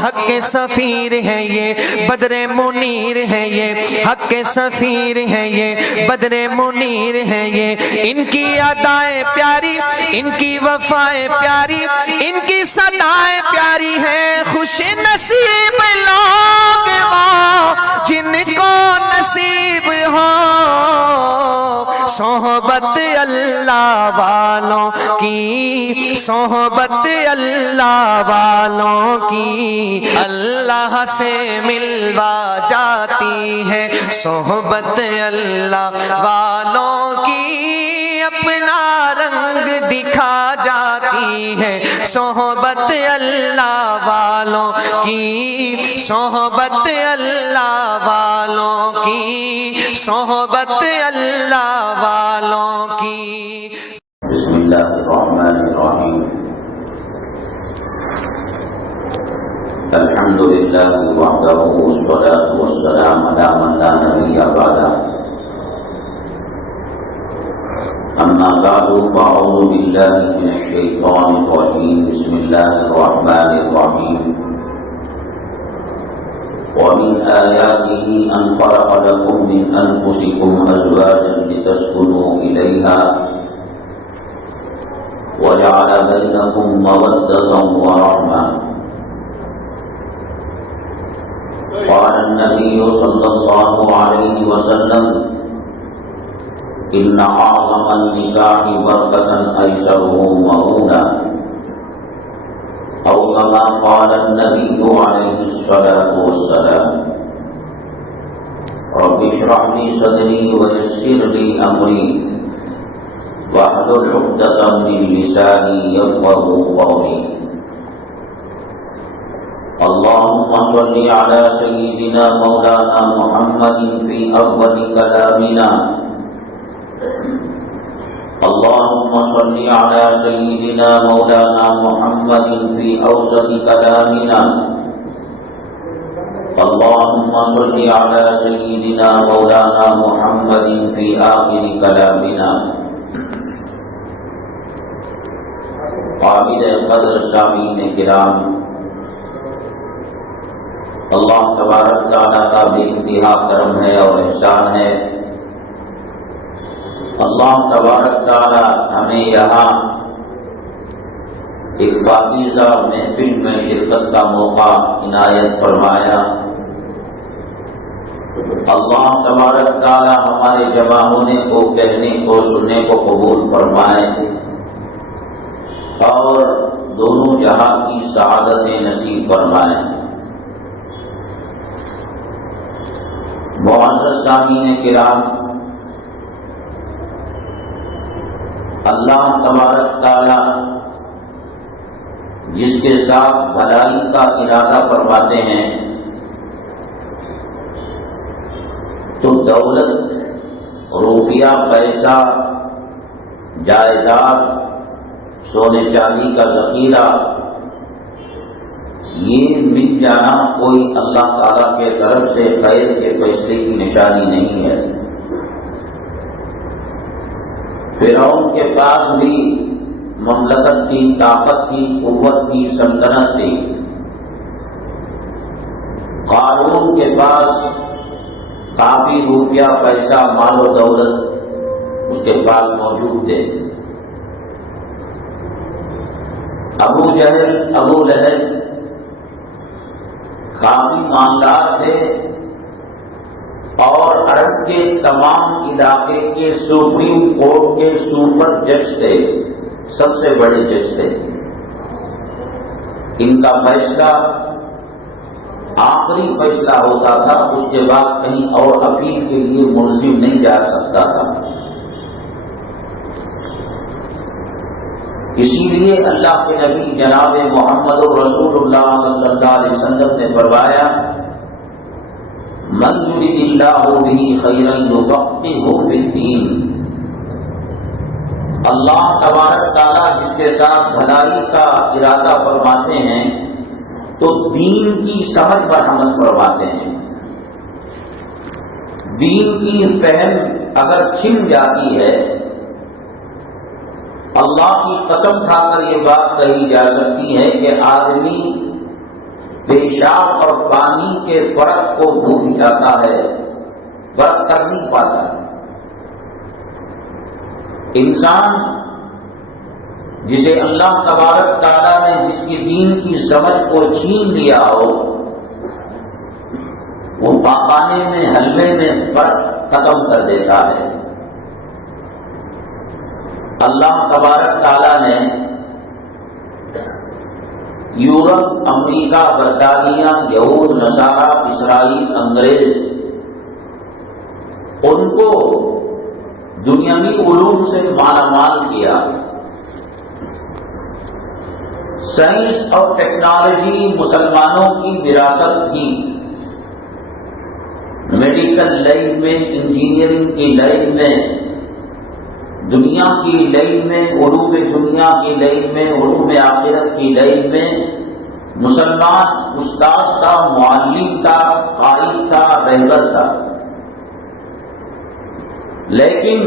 حق کے سفیر ہیں یہ بدر منیر ہیں یہ حق کے سفیر ہیں یہ بدر منیر ہیں یہ ان کی ادائیں پیاری ان کی وفائیں پیاری ان کی صدائیں پیاری ہیں خوش نصیب لوگ وہ جن کو نصیب ہو صحبت اللہ والوں کی صحبت اللہ والوں کی اللہ سے ملوا جاتی ہے صحبت اللہ والوں کی اپنا رنگ دکھا جاتی ہے صحبت اللہ والوں کی صحبت اللہ والوں کی صحبت اللہ والوں کی بسم اللہ الرحمن الرحیم الحمد للہ وحدہ والصلاة والسلام علی من لا نبی بعدہ اما بعد فاعوذ باللہ من الشیطان الرجیم بسم اللہ الرحمن الرحیم ومن آياته أن خلق لكم من أنفسكم أزواجا لتسكنوا إليها وجعل بينكم مودة ورحمة قال النبي صلى الله عليه وسلم إن أعظم النكاح بركة أيسره مؤونة أو كما قال النبي عليه الصلاة والسلام رب اشرح لي صدري ويسر لي أمري واحلل عقدة من لساني يفقهوا قولي اللهم صل على سيدنا مولانا محمد في أول كلامنا اللهم صل على سيدنا مولانا محمد في أوسط كلامنا اللهم صل على سيدنا مولانا محمد في آخر كلامنا قابل قدر سامعین کرام، اللہ تبارک تعالیٰ کا بے انتہا کرم ہے اور احسان ہے۔ اللہ تبارک تعالی ہمیں یہاں ایک پاکیزہ محفل میں شرکت کا موقع عنایت فرمایا۔ اللہ تبارک تعالی ہمارے جمع ہونے کو، کہنے کو، سننے کو قبول فرمائے اور دونوں جہاں کی سعادتیں نصیب فرمائے۔ معزز سامعین کرام، اللہ تبارک تعالی جس کے ساتھ بھلائی کا ارادہ فرماتے ہیں تو دولت، روپیہ، پیسہ، جائیداد، سونے چاندی کا ذخیرہ، یہ مل جانا کوئی اللہ تعالیٰ کے طرف سے خیر کے فیصلے کی نشانی نہیں ہے۔ فرعون کے پاس بھی مملکت کی، طاقت کی، قوت کی، سلطنت تھی۔ قارون کے پاس کافی روپیہ، پیسہ، مال و دولت اس کے پاس موجود تھے۔ ابو جہل، ابو لہب کافی مالدار تھے اور عرب کے تمام علاقے کے سپریم کورٹ کے سپر جج تھے، سب سے بڑے جج تھے۔ ان کا فیصلہ آخری فیصلہ ہوتا تھا، اس کے بعد کہیں اور اپیل کے لیے ملزم نہیں جا سکتا تھا۔ اسی لیے اللہ کے نبی جناب محمد رسول اللہ صلی اللہ علیہ وسلم نے فرمایا من یرد اللہ بہ خیرا یفقہہ فی الدین، اللہ تبارک تعالیٰ جس کے ساتھ بھلائی کا ارادہ فرماتے ہیں تو دین کی سمجھ مرحمت فرماتے ہیں۔ دین کی فہم اگر چھن جاتی ہے اللہ کی قسم کھا کر یہ بات کہی جا سکتی ہے کہ آدمی پیشاب اور پانی کے فرق کو بھول جاتا ہے، فرق کر نہیں پاتا۔ انسان جسے اللہ تبارک تعالیٰ نے جس کی دین کی سمجھ کو چھین لیا ہو، وہ پکانے میں حلوے میں فرق ختم کر دیتا ہے۔ اللہ تبارک تعالیٰ نے یورپ، امریکہ، برطانیہ، یہود، نصارہ، اسرائیل، انگریز، ان کو دنیاوی علوم سے مالا مال کیا۔ سائنس اور ٹیکنالوجی مسلمانوں کی وراثت تھی۔ میڈیکل لائن میں، انجینئرنگ کی لائن میں، دنیا کی لائن میں، علوم دنیا کی لائن میں، علوم آخرت کی لائن میں مسلمان استاد تھا، معلم تھا، قائد تھا، رہبر تھا۔ لیکن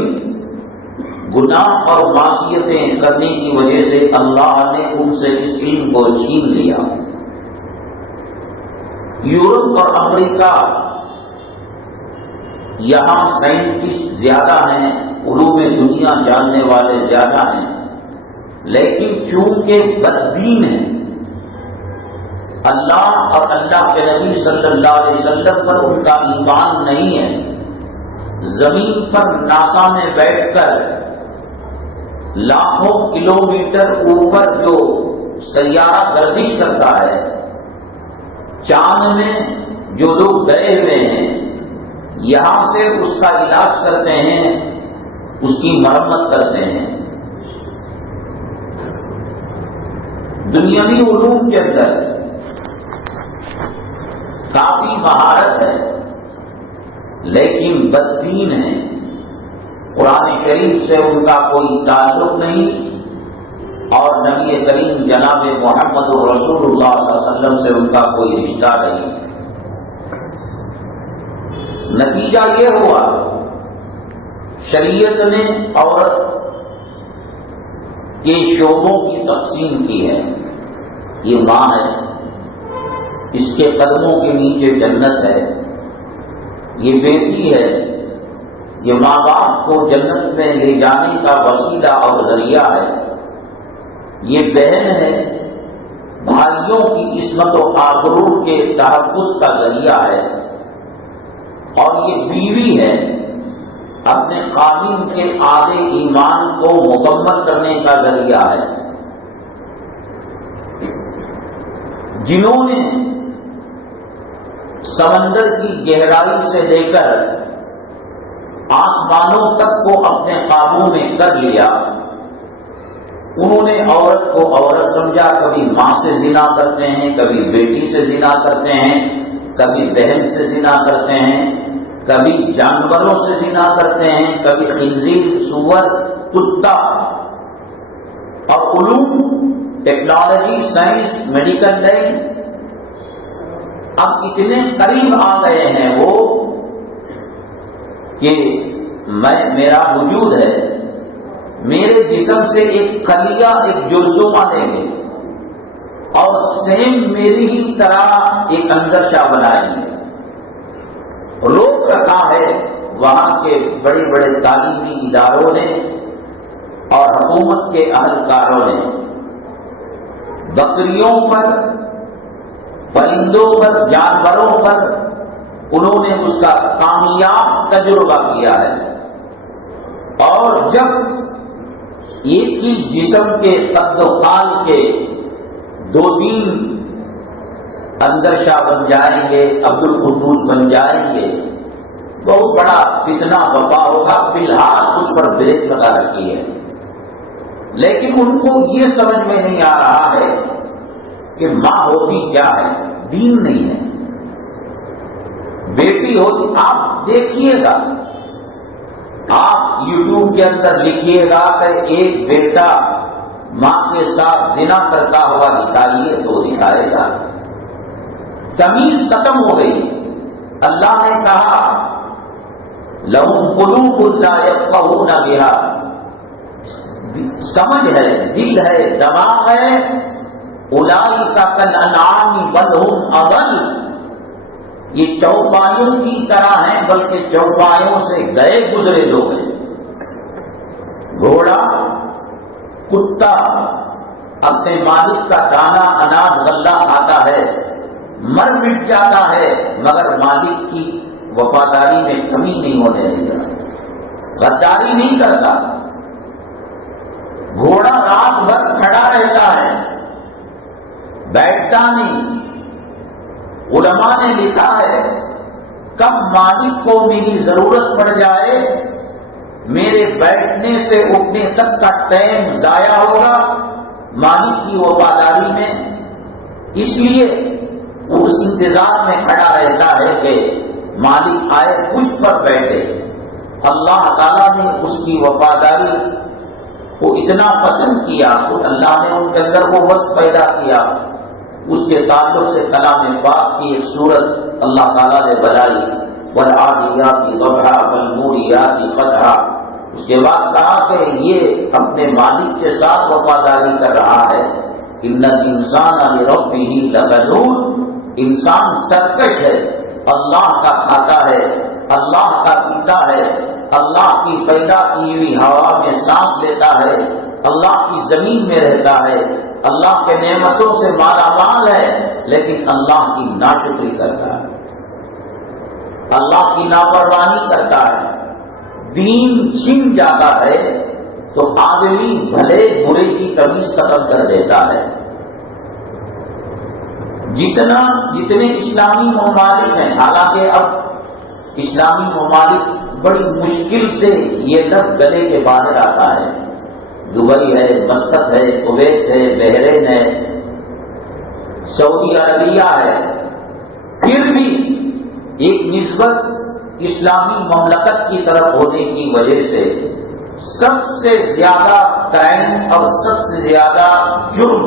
گناہ اور معصیتیں کرنے کی وجہ سے اللہ نے ان سے اس علم کو چھین لیا۔ یورپ اور امریکہ یہاں سائنٹسٹ زیادہ ہیں، علوم دنیا جاننے والے زیادہ ہیں، لیکن چونکہ بددین ہیں، اللہ اور اللہ کے نبی صلی اللہ علیہ وسلم پر ان کا ایمان نہیں ہے، زمین پر ناسا میں بیٹھ کر لاکھوں کلومیٹر اوپر جو سیارہ گردش کرتا ہے، چاند میں جو لوگ گئے ہوئے ہیں، یہاں سے اس کا علاج کرتے ہیں، اس کی مرمت کرتے ہیں۔ دنیاوی علوم کے اندر کافی مہارت ہے، لیکن بددین ہے، قرآن شریف سے ان کا کوئی تعلق نہیں، اور نبی کریم جناب محمد رسول اللہ صلی اللہ علیہ وسلم سے ان کا کوئی رشتہ نہیں۔ نتیجہ یہ ہوا، شریعت نے عورت کے شعبوں کی تقسیم کی ہے۔ یہ ماں ہے، اس کے قدموں کے نیچے جنت ہے، یہ بیٹی ہے، یہ ماں باپ کو جنت میں لے جانے کا وسیلہ اور ذریعہ ہے، یہ بہن ہے، بھائیوں کی عصمت و آبرو کے تحفظ کا ذریعہ ہے، اور یہ بیوی ہے، اپنے خاوند کے آدھے ایمان کو مکمل کرنے کا ذریعہ ہے۔ جنہوں نے سمندر کی گہرائی سے لے کر آسمانوں تک کو اپنے قابو میں کر لیا، انہوں نے عورت کو عورت سمجھا، کبھی ماں سے زنا کرتے ہیں، کبھی بیٹی سے زنا کرتے ہیں، کبھی بہن سے زنا کرتے ہیں، کبھی جانوروں سے زنا کرتے ہیں، کبھی خنزیر، سور، کتا۔ اور علوم، ٹیکنالوجی، سائنس، میڈیکل لائن اب اتنے قریب آ گئے ہیں وہ کہ میرا وجود ہے، میرے جسم سے ایک خلیہ، ایک جرثومہ لیں گے اور سیم میری ہی طرح ایک اندرشہ بنائیں گے۔ روک رکھا ہے وہاں کے بڑے بڑے تعلیمی اداروں نے اور حکومت کے اہلکاروں نے۔ بکریوں پر، پرندوں پر، جانوروں پر انہوں نے اس کا کامیاب تجربہ کیا ہے، اور جب ایک ہی جسم کے قد و قال کے دو تین اندرشہ بن جائیں گے، عبد القدوس بن جائیں گے، بہت بڑا فتنہ وبا ہوگا۔ فی الحال اس پر بریک لگا رکھی ہے، لیکن ان کو یہ سمجھ میں نہیں آ رہا ہے کہ ماں ہوتی کیا ہے، دین نہیں ہے، بیٹی ہوتی۔ آپ دیکھیے گا، آپ یوٹیوب کے اندر لکھیے گا کہ ایک بیٹا ماں کے ساتھ زنا کرتا ہوا دکھائیے تو دکھائے گا۔ تمیز ختم ہو گئی۔ اللہ نے کہا لَهُمْ قُلُوبٌ لَا يَفْقَهُونَ بِهَا، سمجھ ہے، دل ہے، دماغ ہے، اولئک کالانعام بل ھم اضل، یہ چوپایوں کی طرح ہیں بلکہ چوپایوں سے گئے گزرے لوگ ہیں۔ گھوڑا، کتا اپنے مالک کا دانا اناج غلہ کھاتا ہے، مر مٹ جاتا ہے، مگر مالک کی وفاداری میں کمی نہیں ہونے دیتا، غداری نہیں کرتا۔ گھوڑا رات بھر کھڑا رہتا ہے، بیٹھتا نہیں۔ علماء نے لکھا ہے کب مالک کو میری ضرورت پڑ جائے میرے بیٹھنے سے اٹھنے تک کا ٹائم ضائع ہوگا مالک کی وفاداری میں، اس لیے وہ اس انتظار میں کھڑا رہتا ہے کہ مالک آئے کچھ پر بیٹھے۔ اللہ تعالیٰ نے اس کی وفاداری کو اتنا پسند کیا، اللہ نے ان کے اندر وہ وصف پیدا کیا۔ اس کے تعلق سے کلام پاک کی ایک سورت اللہ تعالیٰ نے بنائی، والعادیات ضبحا فالموریات قدحا۔ اس کے بعد کہا کہ یہ اپنے مالک کے ساتھ وفاداری کر رہا ہے۔ ان الانسان لربہ لکنود، انسان سرکش ہے، اللہ کا کھاتا ہے، اللہ کا پیتا ہے، اللہ کی پیدا کی ہوئی ہوا میں سانس لیتا ہے، اللہ کی زمین میں رہتا ہے، اللہ کے نعمتوں سے مالا مال ہے، لیکن اللہ کی ناشکری کرتا ہے، اللہ کی نافرمانی کرتا ہے، دین چھن جاتا ہے تو آدمی بھلے برے کی تمیز ختم کر دیتا ہے۔ جتنے اسلامی ممالک ہیں، حالانکہ اب اسلامی ممالک بڑی مشکل سے یہ لفظ گلے کے باہر آتا ہے، دبئی ہے، مسقط ہے، کویت ہے، بحرین ہے، سعودی عربیہ ہے، پھر بھی ایک نسبت اسلامی مملکت کی طرف ہونے کی وجہ سے سب سے زیادہ کرائم اور سب سے زیادہ جرم،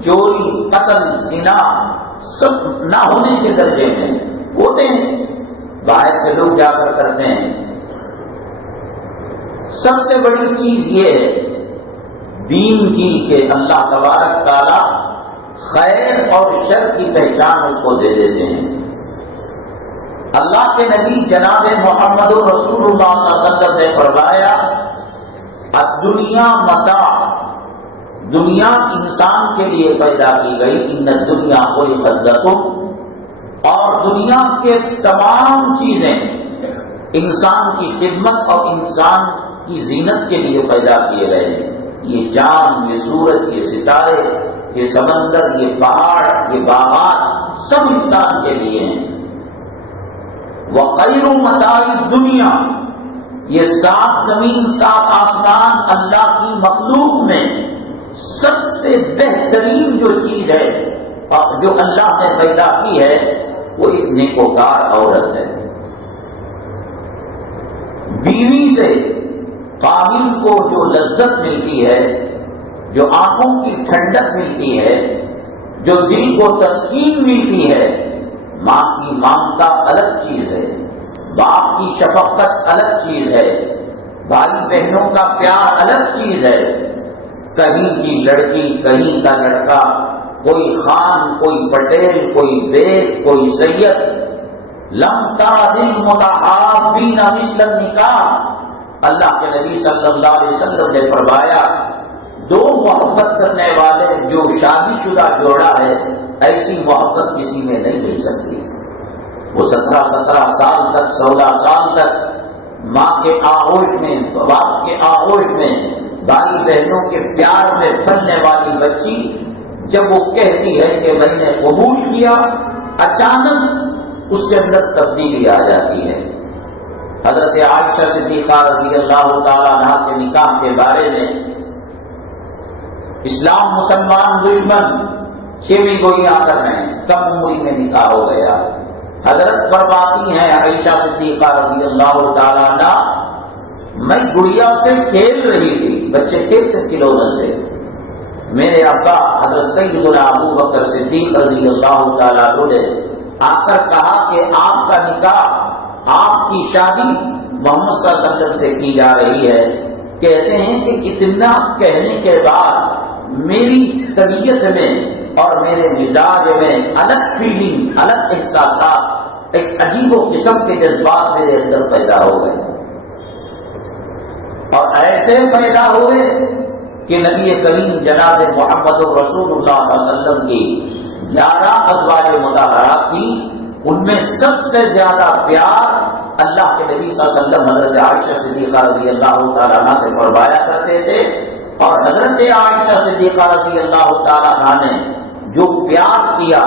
چوری، قتل، زنا سب نہ ہونے کے درجے میں ہوتے ہیں، باہر کے لوگ جا کر کرتے ہیں۔ سب سے بڑی چیز یہ ہے دین کی کہ اللہ تبارک تعالی خیر اور شر کی پہچان اس کو دے دیتے ہیں۔ اللہ کے نبی جناب محمد رسول اللہ صلی اللہ علیہ وسلم نے فرمایا الدنیا متاع، دنیا انسان کے لیے پیدا کی گئی، ان الدنیا خلقت لکم، اور دنیا کے تمام چیزیں انسان کی خدمت اور انسان کی زینت کے لیے پیدا کیے گئے ہیں۔ یہ چاند، یہ سورج، یہ ستارے، یہ سمندر، یہ پہاڑ، یہ باغات سب انسان کے لیے ہیں۔ وَخَيْرُ مَتَاعِ الدُّنْيَا، یہ 7 زمین 7 آسمان اللہ کی مخلوق میں سب سے بہترین جو چیز ہے جو اللہ نے پیدا کی ہے وہ ایک نیکوکار عورت ہے۔ بیوی سے قابل کو جو لذت ملتی ہے، جو آنکھوں کی ٹھنڈک ملتی ہے، جو دل کو تسکین ملتی ہے، ماں کی ممتا الگ چیز ہے، باپ کی شفقت الگ چیز ہے، بھائی بہنوں کا پیار الگ چیز ہے۔ کہیں کی لڑکی، کہیں کا لڑکا، کوئی خان، کوئی پٹیل، کوئی بیگ، کوئی سید، لم تر المتحابین مثل النکاح، اللہ کے نبی صلی اللہ علیہ وسلم نے فرمایا 2 محبت کرنے والے جو شادی شدہ جوڑا ہے ایسی محبت کسی میں نہیں مل سکتی۔ وہ 17 سال تک، 16 سال تک ماں کے آغوش میں، باپ کے آغوش میں، بھائی بہنوں کے پیار میں پلنے والی بچی جب وہ کہتی ہے کہ میں نے قبول کیا، اچانک اس کے اندر تبدیلی آ جاتی ہے۔ حضرت عائشہ صدیقہ رضی اللہ تعالیٰ عنہ کے نکاح کے بارے میں اسلام مسلمان دشمن 6ویں گوئی آ کر رہے ہیں، کم عمری میں نکاح ہو گیا۔ حضرت فرماتی ہیں عائشہ صدیقہ رضی اللہ تعالیٰ عنہ، میں گڑیا سے کھیل رہی تھی، بچے کھیلتے کھلونے سے، میرے ابا حضرت سیدنا ابو بکر صدیق رضی اللہ تعالیٰ عنہ نے آ کر کہا کہ آپ کا نکاح، آپ کی شادی محمد صلی اللہ علیہ وسلم سے کی جا رہی ہے۔ کہتے ہیں کہ اتنا کہنے کے بعد میری طبیعت میں اور میرے مزاج میں الگ فیلنگ، الگ احساسات، ایک عجیب و قسم کے جذبات میرے اندر پیدا ہو گئے، اور ایسے پیدا ہوئے کہ نبی کریم جناب محمد رسول اللہ صلی اللہ علیہ وسلم کی 11 ازواج مطہرات تھی، ان میں سب سے زیادہ پیار اللہ کے نبی صلی اللہ علیہ وسلم حضرت عائشہ صدیقہ رضی اللہ تعالیٰ عنہ سے فرمایا کرتے تھے، اور حضرت عائشہ صدیقہ رضی اللہ تعالیٰ عنہ نے جو پیار کیا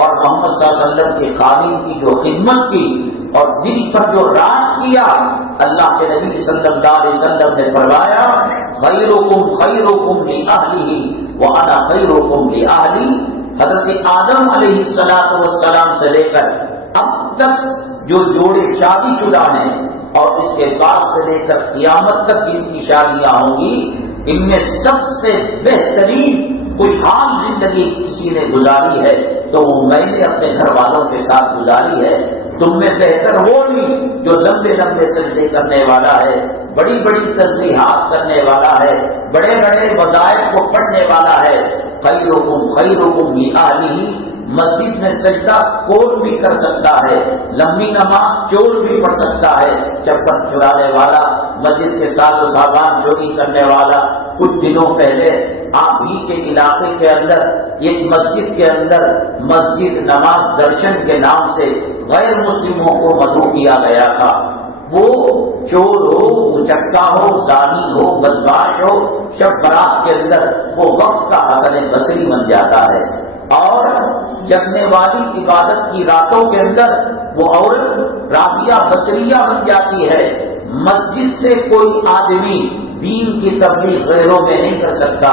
اور محمد صلی اللہ علیہ وسلم کے خادم کی جو خدمت کی اور دل پر جو راج کیا، اللہ کے نبی صلی اللہ علیہ وسلم نے فرمایا خیرکم خیرکم لأہلہ وانا خیرکم لأہلی۔ حضرت آدم علیہ السلام سے لے کر اب تک جو جوڑے شادی شدہ ہیں اور اس کے بعد سے لے کر قیامت تک جن کی شادیاں ہوں گی، ان میں سب سے بہترین خوشحال زندگی کسی نے گزاری ہے تو وہ میں نے اپنے گھر والوں کے ساتھ گزاری ہے۔ تم میں بہتر وہ نہیں جو لمبے لمبے سجدے کرنے والا ہے، بڑی بڑی تسبیحات کرنے والا ہے، بڑے بڑے وظائف کو پڑھنے والا ہے۔ خیرکم خیرکم لأہلہ، مسجد میں سجدہ کون بھی کر سکتا ہے، لمبی نماز چور بھی پڑھ سکتا ہے، چپل چرانے والا، مسجد کے ساتھ سامان چوری کرنے والا۔ کچھ دنوں پہلے آپ ہی کے علاقے کے اندر ایک مسجد کے اندر مسجد نماز درشن کے نام سے غیر مسلموں کو مدعو کیا گیا تھا۔ وہ چور ہو، اچکا ہو، زانی ہو، بدماش ہو، شب برات کے اندر وہ وقت کا حسن بصری بن جاتا ہے، اور جگنے والی عبادت کی راتوں کے اندر وہ عورت رابعہ بصریہ بن جاتی ہے۔ مسجد سے کوئی آدمی دین کی تبلیغ غیروں میں نہیں کر سکتا۔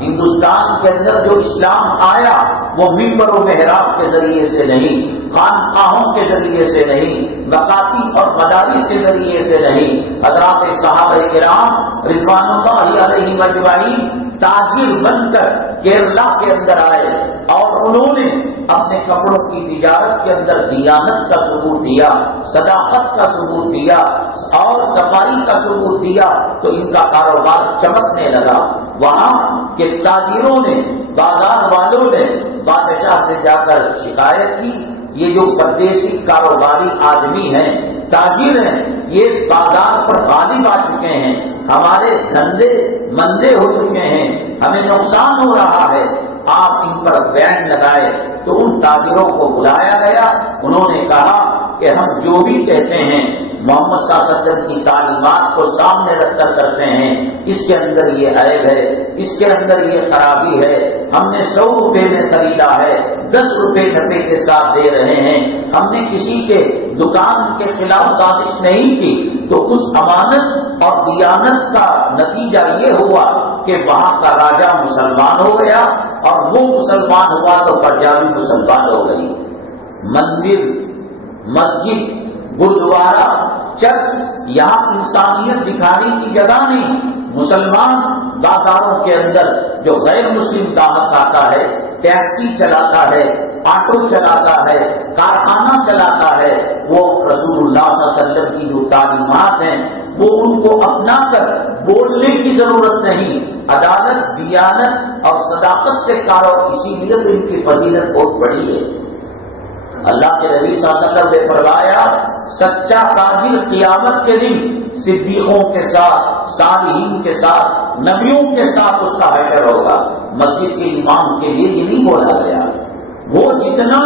ہندوستان کے اندر جو اسلام آیا وہ ممبر و محراب کے ذریعے سے نہیں، خانقاہوں کے ذریعے سے نہیں، مکاتب اور مدارس کے ذریعے سے نہیں۔ حضرات صحابہ کرام رضوان اللہ علیہم اجمعین تاجر بن کر کیرلا کے اندر آئے، اور انہوں نے اپنے کپڑوں کی تجارت کے اندر دیانت کا ثبوت دیا، صداقت کا ثبوت دیا اور صفائی کا ثبوت دیا، تو ان کا کاروبار چمکنے لگا۔ وہاں کے تاجروں نے، بازار والوں نے بادشاہ سے جا کر شکایت کی، یہ جو پردیسی کاروباری آدمی ہیں، تاجر ہیں، یہ بازار پر غالب آ چکے ہیں، ہمارے دھندے مندے ہو چکے ہیں، ہمیں نقصان ہو رہا ہے، آپ ان پر بین لگائے۔ تو ان تاجروں کو بلایا گیا، انہوں نے کہا کہ ہم جو بھی کہتے ہیں محمد صلی اللہ علیہ وسلم کی تعلیمات کو سامنے رکھ کر کرتے ہیں، اس کے اندر یہ عیب ہے، اس کے اندر یہ خرابی ہے، ہم نے 100 روپے میں خریدا ہے، 10 روپے نفے کے ساتھ دے رہے ہیں، ہم نے کسی کے دکان کے خلاف سازش نہیں کی۔ تو اس امانت اور دیانت کا نتیجہ یہ ہوا کہ وہاں کا راجا مسلمان ہو گیا، اور وہ مسلمان ہوا تو پرجا بھی مسلمان ہو گئی۔ مندر، مسجد، گردوارا، چرچ یہاں انسانیت دکھانے کی جگہ نہیں۔ مسلمان بازاروں کے اندر جو غیر مسلم گاہک آتا ہے، ٹیکسی چلاتا ہے، آٹو چلاتا ہے، کارخانہ چلاتا ہے، وہ رسول اللہ صلی اللہ علیہ وسلم کی جو تعلیمات ہیں وہ ان کو اپنا کر بولنے کی ضرورت نہیں، عدالت، دیانت اور صداقت سے کارو، اسی لیے تو ان کی فضیلت بہت بڑی ہے۔ اللہ کے نبی صلی اللہ علیہ وسلم نے فرمایا سچا تاجر قیامت کے دن صدیقوں کے ساتھ، صالحین کے ساتھ، نبیوں کے ساتھ اس کا حشر ہوگا۔ مسجد کے امام کے لیے یہ نہیں بولا گیا، وہ جتنا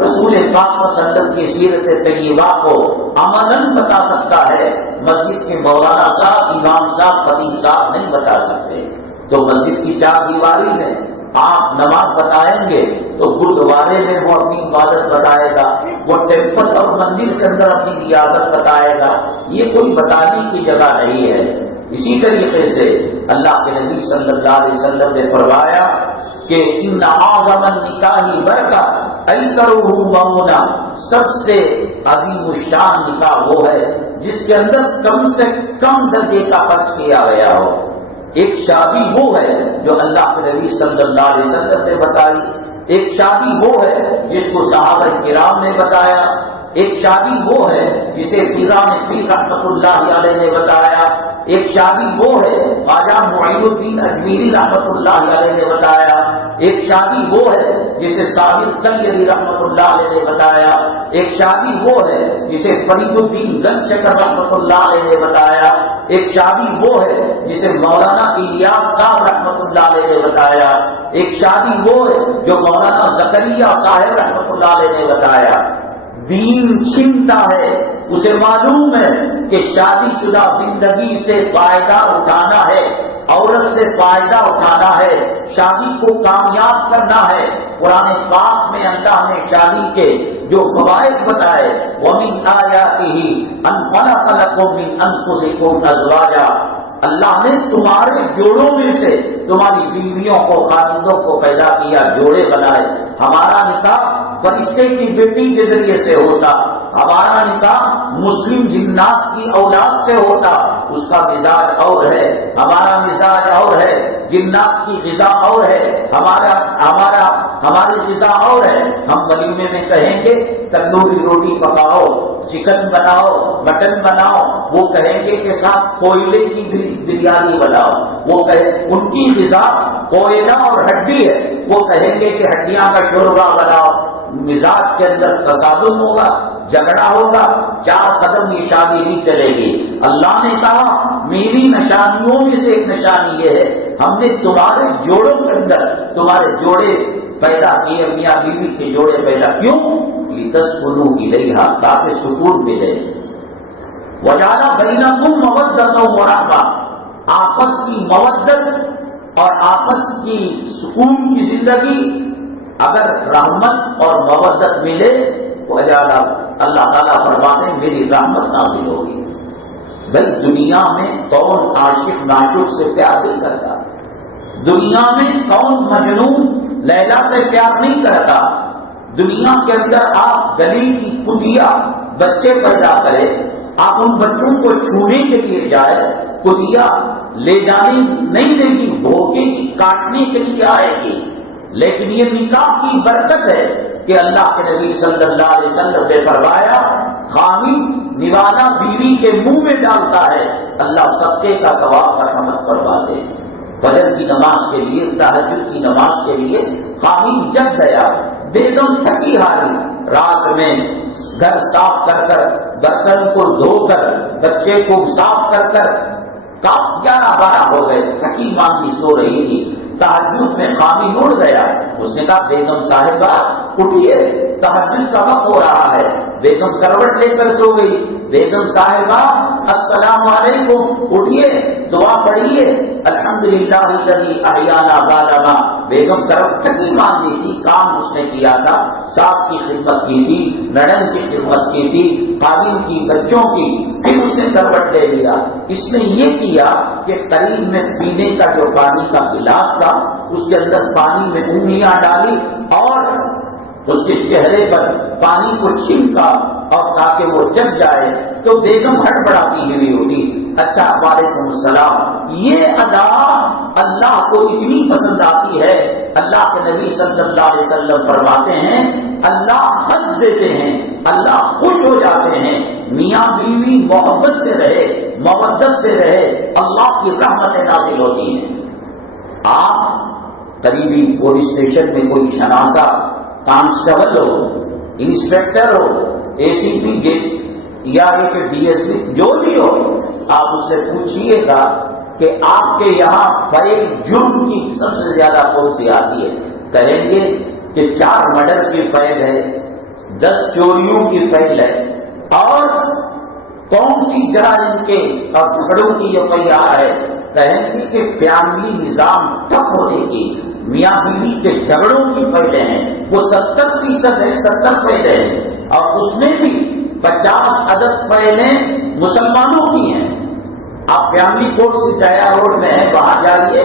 رسول پاک صلی اللہ علیہ وسلم کی سیرت طیبہ کو عملاً بتا سکتا ہے، مسجد کے مولانا صاحب، امام صاحب، خطیب صاحب نہیں بتا سکتے۔ تو مسجد کی 4 دیواری میں آپ نماز بتائیں گے تو گردوارے میں وہ اپنی عبادت بتائے گا، وہ ٹیمپل اور مندر کے اندر اپنی ریاضت بتائے گا، یہ کوئی بتانے کی جگہ نہیں ہے۔ اسی طریقے سے اللہ کے نبی صلی اللہ علیہ وسلم نے فرمایا کہ ان اعظم النکاح برکت ایسرہ مؤونہ، سب سے عظیم الشان نکاح وہ ہے جس کے اندر کم سے کم درجے کا خرچ کیا گیا ہو۔ ایک شادی وہ ہے جو اللہ کے نبی صلی اللہ علیہ وسلم نے بتائی، ایک شادی وہ ہے جس کو صحابہ کرام نے بتایا، ایک شادی وہ ہے جسے پیران پیر رحمۃ اللہ علیہ نے بتایا، ایک شادی وہ ہے خواجہ معین الدین اجمیری رحمۃ اللہ علیہ نے بتایا، ایک شادی وہ ہے جسے ثابت کلیری رحمۃ اللہ علیہ نے بتایا، ایک شادی وہ ہے جسے فرید الدین گنجشکر رحمۃ اللہ علیہ نے بتایا، ایک شادی وہ ہے جسے مولانا الیاس صاحب رحمۃ اللہ علیہ نے بتایا، ایک شادی وہ ہے جو مولانا زکریا صاحب رحمۃ اللہ علیہ نے بتایا۔ دین چھنتا ہے، اسے معلوم ہے کہ شادی شدہ زندگی سے فائدہ اٹھانا ہے، عورت سے فائدہ اٹھانا ہے، شادی کو کامیاب کرنا ہے۔ قرآن پاک میں اللہ نے شادی کے جو فوائد بتائے، وَمِنْ آيَاتِهِ أَنْ خَلَقَ لَكُم مِّنْ أَنفُسِكُمْ أَزْوَاجًا، اللہ نے تمہارے جوڑوں میں سے تمہاری بیویوں کو، خاندانوں کو پیدا کیا، جوڑے بنائے۔ ہمارا نکاح فرشتے کی بیٹی کے ذریعے سے ہوتا، ہمارا نکاح مسلم جنات کی اولاد سے ہوتا، اس کا مزاج اور ہے، ہمارا مزاج اور ہے، جنات کی غذا اور ہے، ہماری غذا اور ہے۔ ہم ولیمے میں کہیں گے تندوری روٹی پکاؤ، چکن بناؤ، مٹن بناؤ، وہ کہیں گے کہ ساتھ کوئلے کی بریانی بناؤ، وہ ان کی غذا کوئلہ اور ہڈی ہے، وہ کہیں گے کہ ہڈیاں کا شوربہ بناؤ۔ مزاج کے اندر تصادم ہوگا، جھگڑا ہوگا، 4 قدم یہ شادی نہیں چلے گی۔ اللہ نے کہا میری نشانیوں میں سے ایک نشانی یہ ہے، ہم نے تمہارے جوڑوں کے اندر تمہارے جوڑے پیدا کیے، میاں بیوی کے جوڑے پیدا کیوں؟ لِتَسْكُنُوا إِلَيْهَا، تاکہ سکون ملے۔ وَجَعَلَ بَيْنَكُمْ مَوَدَّةً وَرَحْمَةً، آپس کی مودت اور آپس کی سکون کی زندگی اگر رحمت اور مودت ملے تو اللہ تعالیٰ فرماتے ہیں میری رحمت نازل ہوگی۔ بھائی دنیا میں کون عاشق معشوق سے پیار نہیں کرتا؟ دنیا میں کون مجنون لیلا سے پیار نہیں کرتا؟ دنیا کے اندر آپ گلی کی کتیا بچے پیدا کرے، آپ ان بچوں کو چھونے کے لیے جائے، کتیا لے جانے نہیں دے گی، بھوکے کی کاٹنے کے لیے آئے گی۔ لیکن یہ نکاح کی برکت ہے کہ اللہ کے نبی صلی اللہ علیہ وسلم نے فرمایا خامی نوالا بیوی کے منہ میں ڈالتا ہے، اللہ صدقے کا ثواب مرحمت فرما دے۔ فجر کی نماز کے لیے، تہجد کی نماز کے لیے خامی جگ گیا، بیگم تھکی ہاری، رات میں گھر صاف کر کر، برتن کو دھو کر، بچے کو صاف کر کر 11-12 ہو گئے، تھکی ماندی سو رہی تھی، تہجد میں خامی اڑ گیا۔ اس نے کہا بیگم صاحبہ اٹھیے، تہجد کا وقت ہو رہا ہے۔ بیگم کروٹ لے کر سو گئی۔ بیگم صاحبہ السلام علیکم، اٹھیے، دعا پڑھیے، الحمدللہ الذی احیانا بعد ما۔ بیگم کروٹ تھکی ماندی تھی، کام اس نے کیا تھا، ساس کی خدمت کی تھی، نڑند کی خدمت کی تھی، خادم کی، بچوں کی، پھر اس نے کروٹ لے لیا۔ اس نے یہ کیا کہ قریب میں پینے کا جو پانی کا گلاس تھا اس کے اندر پانی میں انگلیاں ڈالی اور اس کے چہرے پر پانی کو چھینکا اور تاکہ وہ جگ جائے تو بیگم ہڑبڑاتی ہوئی ہوگی، اچھا وعلیکم السلام۔ یہ ادا اللہ کو اتنی پسند آتی ہے، اللہ کے نبی صلی اللہ علیہ وسلم فرماتے ہیں اللہ ہنس دیتے ہیں، اللہ خوش ہو جاتے ہیں۔ میاں بیوی محبت سے رہے، مودت سے رہے، اللہ کی رحمتیں نازل ہوتی ہیں۔ آپ قریبی پولیس اسٹیشن میں کوئی شناسا کانسٹیبل ہو، انسپیکٹر ہو، اے سی پی یا ایک ڈی ایس پی جو بھی ہو، آپ اس سے پوچھئے گا کہ آپ کے یہاں فائل جرم کی سب سے زیادہ کون سی آتی ہے؟ کہیں گے کہ 4 مرڈر کی فائل ہے، 10 چوریوں کی فائل ہے، اور کون سی جرائم کے اور جھگڑوں کی یہ FIR ہے؟ کہیں گے کہ فیملی نظام ٹھپ ہونے کی، میاں بیوی کے جھگڑوں کی فائلیں ہیں، وہ 70% ہے، 70 فائلیں ہیں، اور اس میں بھی 50 عدد فائلیں مسلمانوں کی ہیں۔ آپ فیملی کورٹ سے جایا روڈ میں ہے وہاں جائیے،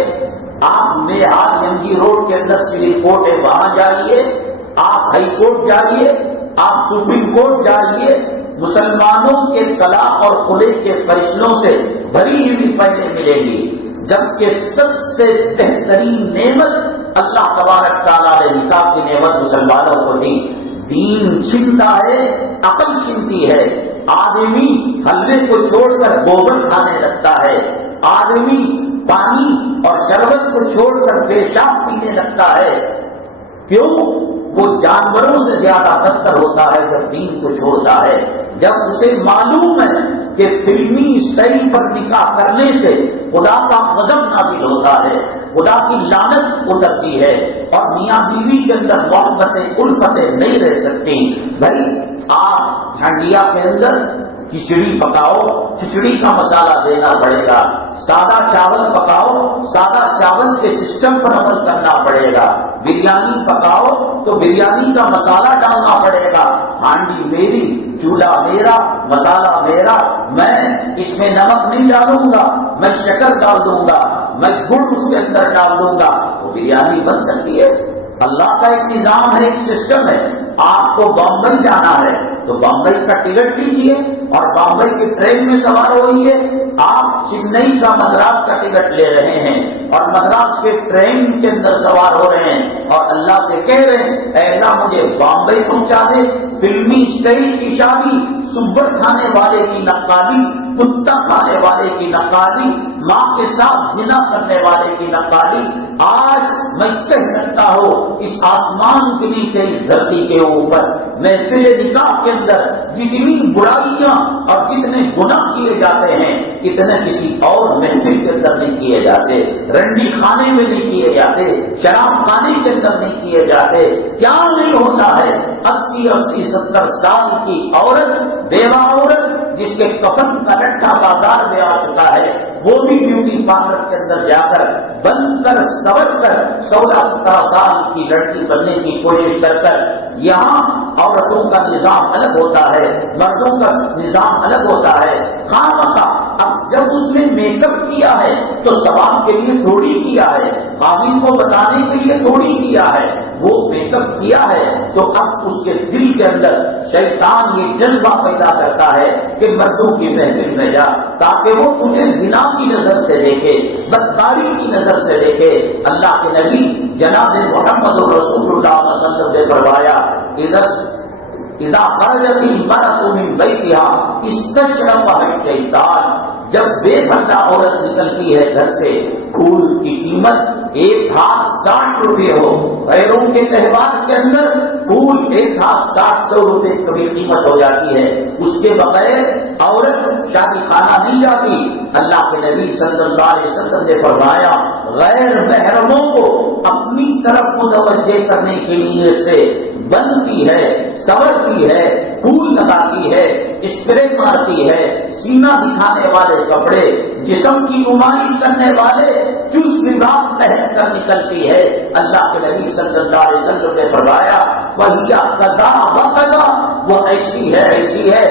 آپ میہار MG روڈ کے اندر سول کورٹ ہے وہاں جائیے، آپ ہائی کورٹ جائیے، آپ سپریم کورٹ جائیے، مسلمانوں کے طلاق اور خلع کے فیصلوں سے بھری ہوئی فائلیں ملیں گی، جبکہ سب سے بہترین نعمت اللہ تبارک تعالیٰ نے نکاح کی نعمت مسلمانوں کو دی۔ دین چھنتا ہے، عقل چھنتی ہے، آدمی حلوے کو چھوڑ کر گوبر کھانے لگتا ہے، آدمی پانی اور شربت کو چھوڑ کر پیشاب پینے لگتا ہے. کیوں؟ وہ جانوروں سے زیادہ بدتر ہوتا ہے جب دین کو چھوڑتا ہے. جب اسے معلوم ہے کہ فلمی اسٹائل پر نکاح کرنے سے خدا کا غضب نازل ہوتا ہے، خدا کی لعنت اترتی ہے، اور میاں بیوی کے اندر محبتیں الفتیں نہیں رہ سکتی. بھائی آپ ہنڈیا کے اندر کھچڑی پکاؤ، کھچڑی کا مسالہ دینا پڑے گا. سادہ چاول پکاؤ، سادہ چاول کے سسٹم پر عمل کرنا پڑے گا. بریانی پکاؤ تو بریانی کا مسالہ ڈالنا پڑے گا. ہانڈی میری، چولہا میرا، مسالہ میرا، میں اس میں نمک نہیں ڈالوں گا، میں شکر ڈال دوں گا، میں گڑ اس کے اندر ڈال دوں گا، تو بریانی بن سکتی ہے. اللہ کا ایک نظام ہے، ایک سسٹم ہے. آپ کو بامبئی جانا ہے تو بامبئی کا ٹکٹ لیجیے اور بامبئی کی ٹرین میں سوار ہوئیے. آپ چنئی کا مدراس کا ٹکٹ لے رہے ہیں اور مدراس کے ٹرین کے اندر سوار ہو رہے ہیں اور اللہ سے کہہ رہے ہیں اے اللہ مجھے بامبئی پہنچا دے. فلمی اسٹائل کی شادی، سبر کھانے والے کی نقالی، کتا کھانے والے کی نقالی، ماں کے ساتھ زنا کرنے والے کی نقالی. آج میں کہہ سکتا ہوں اس آسمان کے نیچے، اس دھرتی کے اوپر محفل نکاح کے اندر جتنی برائیاں اور جتنے گناہ کیے جاتے ہیں اتنے کسی اور محفل کے اندر نہیں کیے جاتے. رنڈی خانے میں نہیں کیے جاتے، شراب خانے کے اندر نہیں کیے جاتے. کیا نہیں ہوتا ہے؟ 80-70 سال کی عورت، بیوہ عورت جس کے کفن کا لٹھا بازار میں آ چکا ہے، وہ بھی بیوٹی پارلر کے اندر جا کر بن کر سور کر 16-17 سال کی لڑکی بننے کی کوشش کر یہاں عورتوں کا نظام الگ ہوتا ہے، مردوں کا نظام الگ ہوتا ہے. خواہ اب جب اس نے میک اپ کیا ہے تو ثواب کے لیے تھوڑی کیا ہے، خاوند کو بتانے کے لیے تھوڑی کیا ہے. وہ میک اپ کیا ہے تو اب اس کے دل کے اندر شیطان یہ جذبہ پیدا کرتا ہے کہ مردوں کی محفل میں جا تاکہ وہ تجھے زنا کی نظر سے دیکھے، بدکاری کی نظر سے دیکھے. اللہ کے نبی جناب محمد رسول اللہ صلی اللہ علیہ وسلم نے فرمایا اذا خرجت المرأة من بیتها استشرفها الشیطان. جب بے پردہ عورت نکلتی ہے گھر سے، پھول کی قیمت 1 ہاتھ 60 روپے ہو، غیروں کے تہوار کے اندر پھول 1 ہاتھ 60-100 روپے کبھی قیمت ہو جاتی ہے، اس کے بغیر عورت شادی خانہ نہیں جاتی. اللہ کے نبی صلی اللہ علیہ وسلم نے فرمایا غیر محرموں کو اپنی طرف متوجہ کرنے کے لیے سے بنتی ہے، سنورتی ہے، پھول لگاتی ہے، اسپرے مارتی ہے، سینہ دکھانے والے کپڑے، جسم کی نمائش کرنے والے چست لباس پہن کر نکلتی ہے. اللہ کے نبی صلی اللہ علیہ وسلم نے فرمایا وَهِيَ قَضَا وَقَضَا، وہ ایسی ہے ایسی ہے.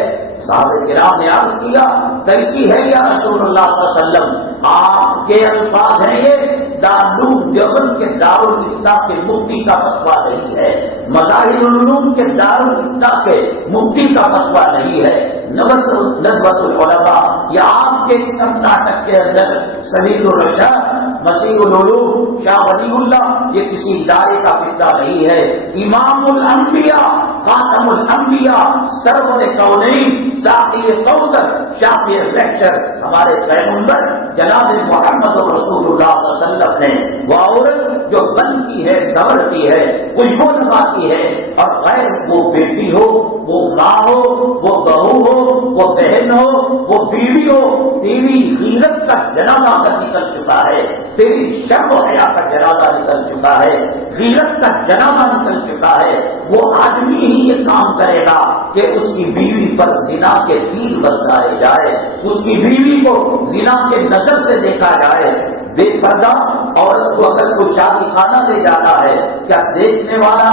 صحابہ کرام نے عرض کیا کیسی ہے یا رسول اللہ صلی اللہ علیہ وسلم؟ آپ کے الفاظ ہیں یہ دارالعلوم دیوبند کے دارالفتہ کے مفتی کا فتویٰ نہیں ہے، مظاہر العلوم کے دارالفتہ کے مفتی کا فتویٰ نہیں ہے. ندوۃ العلماء یا آپ کے کرناٹک کے اندر سبیل الرشاد، مسیح العلوم، شاہ ولی اللہ، یہ کسی ادارے کا فتویٰ نہیں ہے. امام الانبیاء، خاتم الانبیاء، سرور کونین، ساقی کوثر، شافی لیکچر، ہمارے پیغمبر جناب محمد رسول اللہ صلی اللہ علیہ وسلم نے وہ عورت جو بنتی ہے، سنورتی ہے، خوشبو لگاتی ہے، اور غیر وہ بیٹی ہو، وہ ماں ہو، وہ بہو ہو، وہ بہن ہو، وہ بیوی ہو، تیری غیرت کا جنازہ کر نکل چکا ہے، تیری شرم و حیا کا جنازہ نکل چکا ہے، غیرت کا جنازہ نکل چکا ہے. وہ آدمی ہی یہ کام کرے گا کہ اس کی بیوی پر زنا کے تیر برسائے جائے، اس کی بیوی کو زنا کے نظر سے دیکھا جائے. بے پردہ عورت کو اگر کوئی شادی خانہ لے جاتا ہے، کیا دیکھنے والا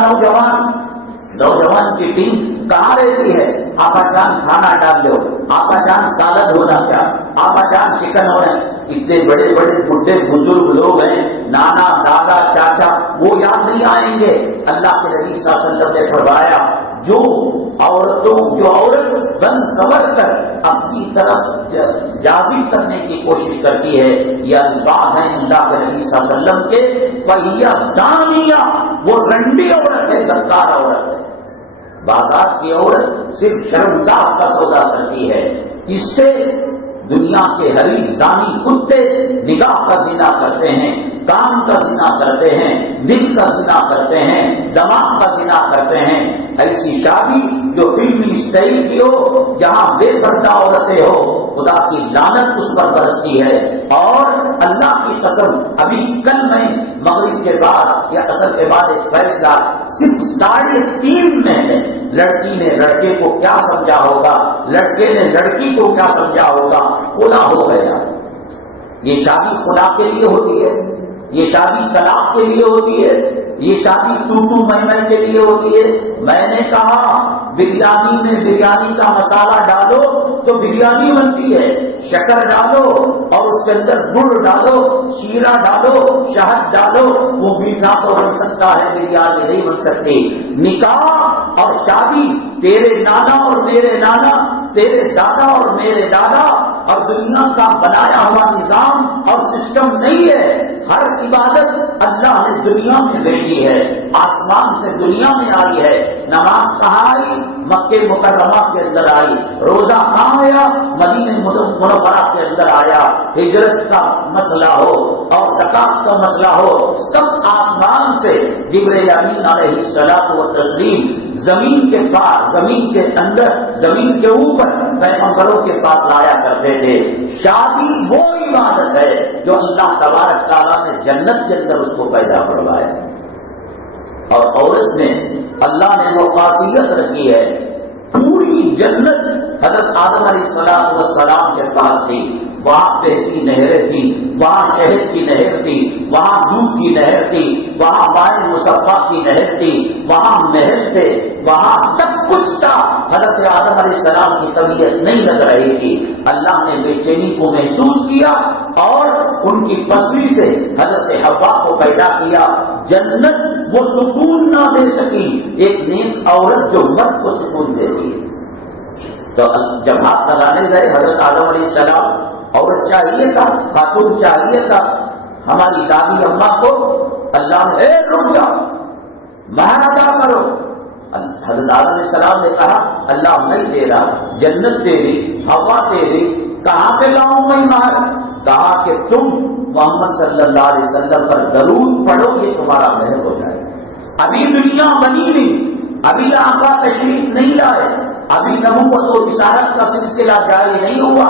نوجوان کی ٹیم کہاں رہتی ہے؟ آپا جان کھانا ڈال دو، آپا جان سالد ہونا کیا، آپا جان چکن ہونا. اتنے بڑے بڑے بڈھے بزرگ لوگ ہیں، نانا دادا چاچا، وہ یاد نہیں آئیں گے. اللہ کے نبی صلی اللہ علیہ وسلم نے فرمایا جو عورت بن سور کر اپنی طرف جاذب کرنے کی کوشش کرتی ہے، یہ الفاظ ہیں اللہ کے نبی صلی اللہ علیہ وسلم کے، فَهِيَ زَانِيَةٌ، وہ رنڈی عورت ہے، بدکار عورت ہے. بازار کی عورت صرف شرمگاہ کا سودا کرتی ہے، اس سے دنیا کے حریص زانی کتے نگاہ کا زنا کرتے ہیں، کان کا زنا کرتے ہیں، دل کا زنا کرتے ہیں، دماغ کا زنا کرتے ہیں۔ ایسی شادی جو فلمی اسٹائل کی ہو، جہاں بے پردہ عورتیں ہو، خدا کی لعنت اس پر برستی ہے۔ اور اللہ کی قسم، ابھی کل میں مغرب کے بعد یا اصل کے بعد ایک فیصلہ صرف 3:30 میں ہے۔ لڑکی نے لڑکے کو کیا سمجھا ہوگا، لڑکے نے لڑکی کو کیا سمجھا ہوگا، خلا ہو گیا۔ یہ شادی خلا کے لیے ہوتی ہے، یہ شادی طلاق کے لیے ہوتی ہے، یہ شادی ٹوٹو میں کے لیے ہوتی ہے۔ میں نے کہا بریانی میں بریانی کا مسالہ ڈالو تو بریانی بنتی ہے، شکر ڈالو اور اس کے اندر گڑ ڈالو، شیرہ ڈالو، شہد ڈالو، وہ میٹھا تو بن سکتا ہے، بریانی نہیں بن سکتی۔ نکاح اور شادی تیرے نانا اور میرے نانا، تیرے دادا اور میرے دادا اور دنیا کا بنایا ہوا نظام اور سسٹم نہیں ہے۔ ہر عبادت اللہ نے دنیا میں بھیجی ہے، آسمان سے دنیا میں آئی ہے۔ نماز کہاں آئی؟ مکہ مکرمہ کے اندر آئی۔ روزہ کہاں آیا؟ مدینہ منورہ کے اندر آیا۔ ہجرت کا مسئلہ ہو اور زکات کا مسئلہ ہو، سب آسمان سے جبرائیل امین علیہ الصلوۃ والتسلیم زمین کے پاس، زمین کے اندر، زمین کے اوپر پیغمبروں کے پاس لایا کرتے تھے۔ شادی وہ عبادت ہے جو اللہ تبارک تعالیٰ نے جنت کے اندر اس کو پیدا فرمایا، اور عورت میں اللہ نے وہ خاصیت رکھی ہے، پوری جنت حضرت آدم علیہ السلام کے پاس تھی۔ وہاں بہتی نہریں تھی، وہاں شہد کی نہر تھی، وہاں دودھ کی نہر تھی، وہاں مائع مصفا کی نہر تھی، وہاں محل تھے، وہاں سب کچھ تھا۔ حضرت آدم علیہ السلام کی طبیعت نہیں لگ رہی تھی، اللہ نے بے چینی کو محسوس کیا اور ان کی پسلی سے حضرت حوا کو پیدا کیا۔ جنت وہ سکون نہ دے سکی، ایک نیک عورت جو مرد کو سکون دیتی۔ تو جب ہاتھ لگانے گئے حضرت آدم علیہ السلام، عورت چاہیے تھا، خاتون چاہیے تھا، ہماری دادی اماں کو اللہ نے رک جاؤ، مہر ادا کرو۔ حضرت آدم علیہ السلام نے کہا اللہ نہیں دے رہا، جنت تیری، ہوا تیری، کہاں سے لاؤں میں مہر؟ کہا کہ تم محمد صلی اللہ علیہ وسلم پر درود پڑھو، یہ تمہارا مہر ہو جائے۔ ابھی دنیا بنی نہیں، ابھی آقا تشریف نہیں لائے، ابھی نبوت و رسالت کا سلسلہ جاری نہیں ہوا،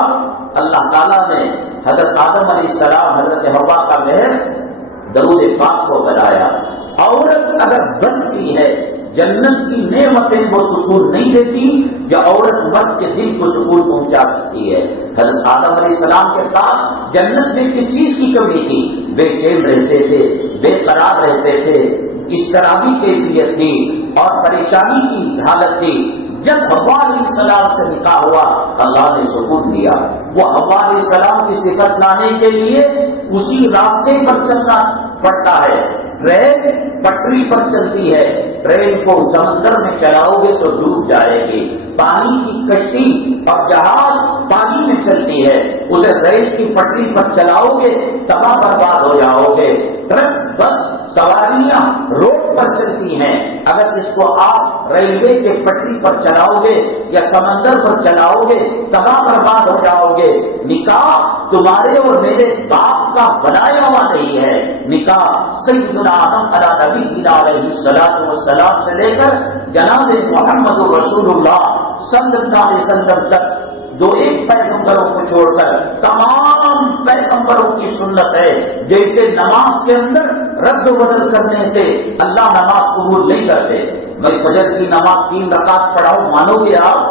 اللہ تعالیٰ نے حضرت آدم علیہ السلام، حضرت حوا کا مہر درود پاک کو بنایا۔ عورت اگر بنتی ہے، جنت کی نعمتیں وہ سکون نہیں دیتی جو عورت مرد کے دل کو سکون پہنچا سکتی ہے۔ حضرت آدم علیہ السلام کے پاس جنت میں کس چیز کی کمی تھی؟ بے چین رہتے تھے، بے قرار رہتے تھے، اضطرابی کیفیت تھی اور پریشانی کی حالت تھی۔ جب حوا علیہ السلام سے نکاح ہوا، اللہ نے سکون دیا۔ وہ حوا علیہ السلام کی صفت لانے کے لیے اسی راستے پر چلنا پڑتا ہے۔ ٹرین پٹری پر چلتی ہے، ٹرین کو سمندر میں چلاؤ گے تو ڈوب جائے گی۔ پانی کی کشتی اور جہاز پانی میں چلتی ہے، اسے ریل کی پٹری پر چلاؤ گے تباہ برباد ہو جاؤ گے۔ ٹرک، بس، سواریاں روڈ پر چلتی ہیں، اگر اس کو آپ ریلوے کے پٹری پر چلاؤ گے یا سمندر پر چلاؤ گے تباہ برباد ہو جاؤ گے۔ نکاح تمہارے اور میرے باپ کا بنایا ہوا نہیں ہے، نکاح سیدنا آدم علیہ السلام سے لے کر جناب محمد رسول اللہ صلی اللہ علیہ وسلم تک دو ایک پیغمبروں کو چھوڑ کر تمام پیغمبروں کی سنت ہے۔ جیسے نماز کے اندر رد و بدل کرنے سے اللہ نماز قبول نہیں کرتے۔ میں فجر کی نماز 3 رکعت پڑھاؤں، مانو گے آپ؟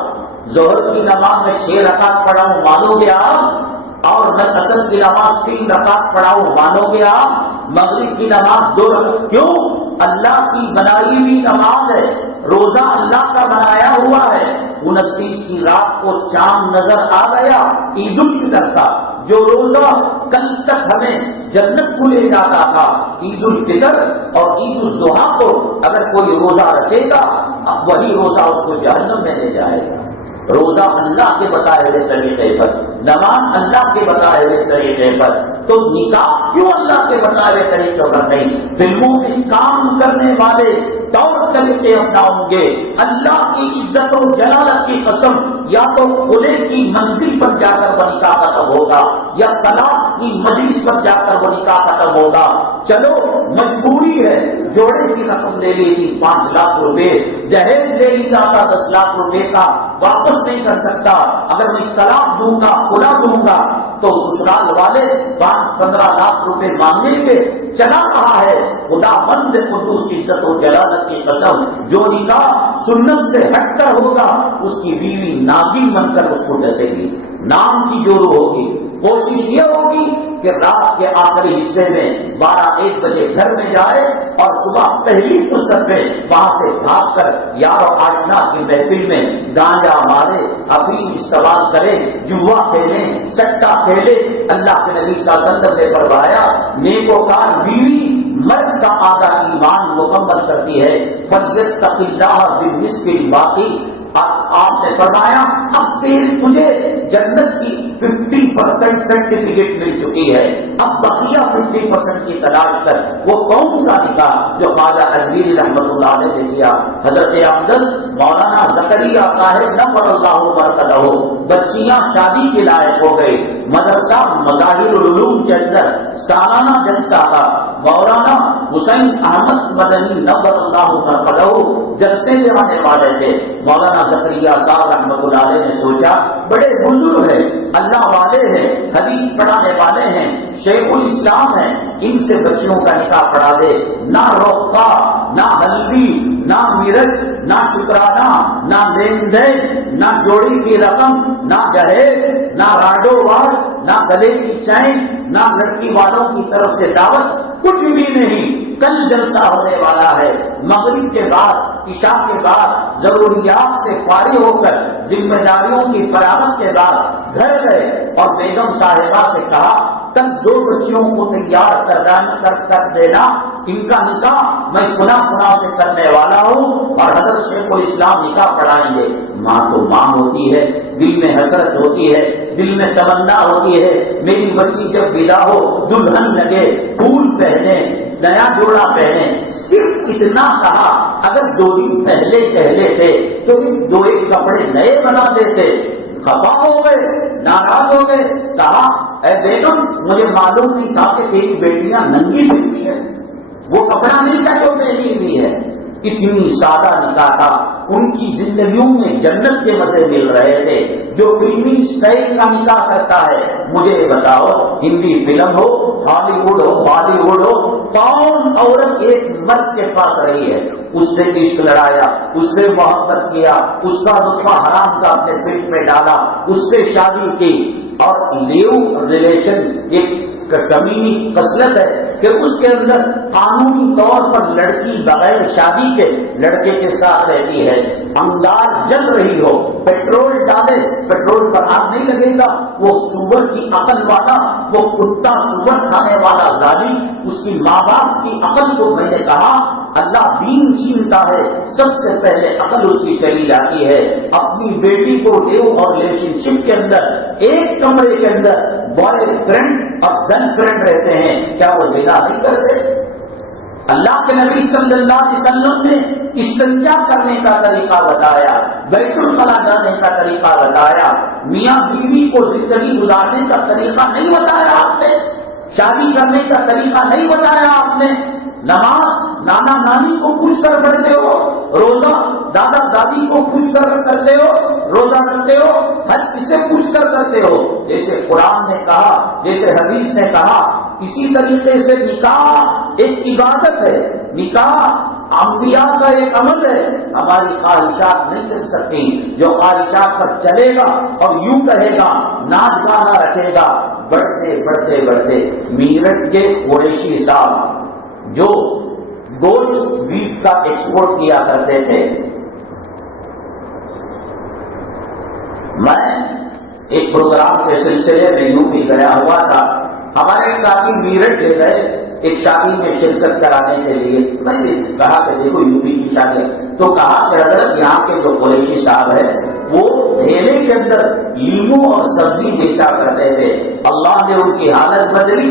ظہر کی نماز میں 6 رکعت پڑھاؤں، مانو گے آپ؟ اور میں عصر کی نماز 3 رکعت پڑھاؤں، مانو گے آپ؟ مغرب کی نماز 2 رکعت، کیوں؟ اللہ کی بنائی ہوئی نماز ہے، روزہ اللہ کا بنایا ہوا ہے۔ 29 کی رات کو چاند نظر آ گیا، عید الفطر تھا، جو روزہ کل تک ہمیں جنت کو لے جاتا تھا، عید الفطر اور عید الاضحیٰ کو اگر کوئی روزہ رکھے گا اب وہی روزہ اس کو جہنم میں لے جائے گا۔ روزہ اللہ کے بتائے ہوئے طریقے پر، نماز اللہ کے بتائے ہوئے طریقے پر، تو نکاح کیوں اللہ کے بتائے ہوئے طریقے پر نہیں؟ فلموں میں کام کرنے والے طور طریقے اپناؤں گے، اللہ کی عزت و جلالت کی قسم، یا تو خلے کی منزل پر جا کر وہ نکاح ختم ہوگا یا طلاق کی مجلس پر جا کر وہ نکاح ختم ہوگا۔ چلو مجبوری ہے، جوڑے کی رقم لے لی تھی 5 لاکھ روپے، جہیز لے لیا تھا 10 لاکھ روپے کا، واپس نہیں کر سکتا، اگر میں طلاق دوں گا خلا دوں گا تو سسرال والے 15 لاکھ روپے مانگیں گے۔ چلا رہا ہے، خدا بند قدوس کی عزت و جلالت کی قسم، جو نکاح سنت سے ہٹ کر ہوگا اس کی بیوی ناگن بن کر اس کو ڈسے گی، نام کی جورو ہوگی۔ کوشش یہ ہوگی کہ رات کے آخری حصے میں 12-1 بجے گھر میں جائے اور صبح پہلی فرصت میں وہاں سے بھاگ کر یار و آشنا کی محفل میں گانجا مارے، افیم استعمال کرے، جوا کھیلے، سٹا کھیلے۔ اللہ کے نبی صلی اللہ علیہ وسلم نے فرمایا نیکوکار بیوی مرد کا آدھا ایمان مکمل کرتی ہے، فلیتق اللہ بالنصف الباقی۔ آپ نے فرمایا اب تجھے جنت کی 50% سرٹیفکیٹ مل چکی ہے، اب بقیہ 50% کی تلاش کر۔ وہ کون سا نکاح جو خواجہ اجمیری رحمۃ اللہ علیہ نے کیا؟ حضرت افضل مولانا زکریا صاحب نور اللہ مرکزہ، بچیاں شادی کے لائق ہو گئی، مدرسہ مظاہر العلوم کے اندر سالانہ جلسہ تھا، مولانا حسین احمد مدنی نور اللہ مرکزہ جلسے میں آنے والے تھے۔ مولانا زکریا صاحب رحمۃ اللہ علیہ نے سوچا بڑے بزرگ ہیں، اللہ والے ہیں، حدیث پڑھانے والے ہیں، شیخ الاسلام ہیں، ان سے بچیوں کا نکاح پڑھا دے۔ نہ روکا، نہ ہلدی، نہ مرچ، نہ شکرانہ، نہ لین دین، نہ جوڑی کی رقم، نہ جہیز، نہ راڈو واڈ، نہ گلے کی چین، نہ لڑکی والوں کی طرف سے دعوت، کچھ بھی نہیں۔ کل جلسہ ہونے والا ہے، مغرب کے بعد عشاء کے بعد ضروریات سے فارغ ہو کر ذمہ داریوں کی فراغت کے بعد گھر گئے اور بیگم صاحبہ سے کہا کل 2 بچیوں کو تیار کر دینا، ان کا نکاح میں گناہ سے کرنے والا ہوں اور حضرت شیخ الاسلام نکاح پڑھائیں گے۔ ماں تو ماں ہوتی ہے، دل میں حسرت ہوتی ہے، دل میں تمنا ہوتی ہے میری بچی جب ودا ہو دلہن لگے، پھول پہنے، نیا جوڑا پہنے۔ صرف اتنا کہا، اگر 2 دن پہلے کہہ لیتے تو 2 کپڑے نئے بنا دیتے۔ خفا ہو گئے، ناراض ہو گئے، کہا اے بیگم مجھے معلوم نہیں تھا کہ تیری بیٹیاں ننگی پھرتی ہیں، وہ کپڑا نہیں کیا جو پہنی ہوئی ہے۔ اتنی سادہ نکاح تھا، ان کی زندگیوں میں جنت کے مزے مل رہے تھے۔ جو فلمی اسٹائل کا نکاح کرتا ہے، مجھے بتاؤ ہندی فلم ہو، ہالی ووڈ ہو، بالی ووڈ ہو، کون عورت ایک مرد کے پاس رہی ہے، اس سے عشق لڑایا، اس سے محبت کیا، اس کا لطفہ حرام کا اپنے پیٹ میں ڈالا، اس سے شادی کی؟ اور لیو ریلیشن ایک کمینی خصلت ہے کہ اس کے اندر قانونی طور پر لڑکی بغیر شادی کے لڑکے کے ساتھ رہتی ہے۔ انگار جل رہی ہو، پیٹرول ڈالے، پیٹرول پر آگ نہیں لگے گا، وہ سور کی عقل والا، وہ کتا سور کھانے والا ظالم، اس کی ماں باپ کی عقل کو میں نے کہا اللہ دین چھینتا ہے، سب سے پہلے عقل اس کی چلی جاتی ہے۔ اپنی بیٹی کو لیو اور ریلیشن شپ کے اندر ایک کمرے کے اندر بوائے فرینڈ اور گرل فرینڈ رہتے ہیں، کیا وہ زنا نہیں کرتے؟ اللہ کے نبی صلی اللہ علیہ وسلم نے استنجا کرنے کا طریقہ بتایا، بیت الخلا جانے کا طریقہ بتایا، میاں بیوی کو زندگی گزارنے کا طریقہ نہیں بتایا آپ نے، شادی کرنے کا طریقہ نہیں بتایا آپ نے۔ نماز نانا نانی کو پوچھ کر پڑھتے ہو، روزہ دادا دادی کو پوچھ کر کرتے ہو، روزہ رکھتے ہو، حج کسے پوچھ کر کرتے ہو؟ جیسے قرآن نے کہا، جیسے حدیث نے کہا، اسی طریقے سے نکاح ایک عبادت ہے، نکاح انبیاء کا ایک عمل ہے۔ ہماری خواہشات نہیں چل سکتی، جو خواہشات پر چلے گا اور یوں کہے گا، ناچ گانا رکھے گا، بڑھتے بڑھتے بڑھتے میرٹھ کے قریشی صاحب جو گوشت بیف کا ایکسپورٹ کیا کرتے تھے، میں ایک پروگرام کے سلسلے میں یوں بھی گیا ہوا تھا، ہمارے ساتھی میرٹھ لے گئے ایک شادی میں شرکت کرانے کے لیے۔ میں نے کہا کہ دیکھو یوپی کی شادی، تو کہا کہ حضرت یہاں کے جو قریشی صاحب ہے وہ ٹھیلے کے اندر لیموں اور سبزی بیچا کرتے تھے، اللہ نے ان کی حالت بدلی،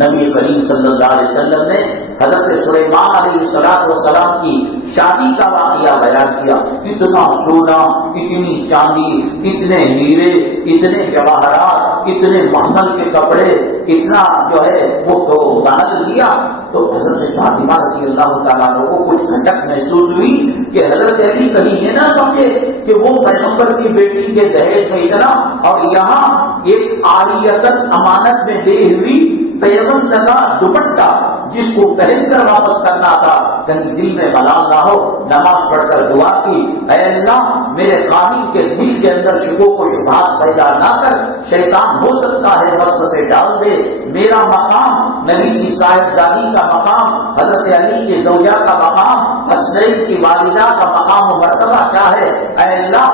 نبی کریم صلی اللہ علیہ وسلم نے حضرت سلیمان علیہ السلام کی شادی کا واقعہ بیان کیا. اتنا سونا، اتنی چاندی، اتنے ہیرے، اتنے جواہرات، اتنے محمل کے کپڑے، اتنا جو ہے وہ تو بنا لیا. تو حضرت فاطمہ رضی اللہ تعالیٰ کو کچھ کھٹک محسوس ہوئی کہ حضرت علی کہیں یہ نہ سمجھے کہ وہ پیغمبر کی بیٹی کے دہیج میں اتنا، اور یہاں ایک عاریتن امانت میں دے ہوئی پیغمبر لگا دوپٹہ جس کو پہن کر واپس کرنا تھا، کہیں دل میں ملال نہ ہو. نماز پڑھ کر دعا کی، اے اللہ میرے قاضی کے دل کے اندر شکوک و شبہات پیدا نہ کر، شیطان ہو سکتا ہے وسوسے ڈال دے. میرا مقام نبی کی صاحبزادی کا مقام، حضرت علی کی زوجہ کا مقام، حسنین کی والدہ کا مقام و مرتبہ کیا ہے، اے اللہ